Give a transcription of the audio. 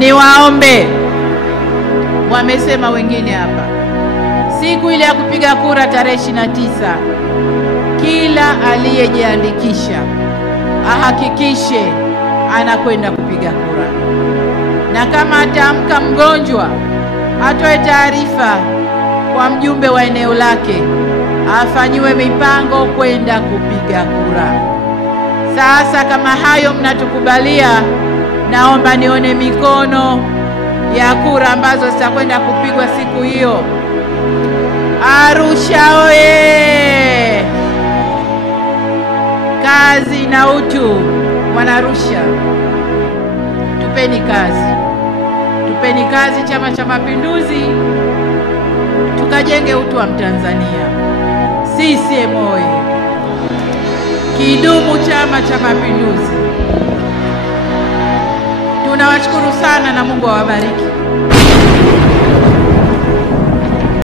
Niwaombe, wamesema wengine hapa, siku ile ya kupiga kura tarehe 29, kila aliyejiandikisha ahakikishe anakwenda kupiga kura, na kama ataamka mgonjwa atoe taarifa kwa mjumbe wa eneo lake, afanyiwe mipango kwenda kupiga kura. Sasa kama hayo mnatukubalia, naomba nione mikono ya kura ambazo zitakwenda kupigwa siku hiyo. Arusha oye! Kazi na utu. Wanarusha, tupeni kazi, tupeni kazi Chama cha Mapinduzi, tukajenge utu wa Mtanzania. CCM oye! Kidumu Chama cha Mapinduzi! Tunawashukuru sana na Mungu awabariki.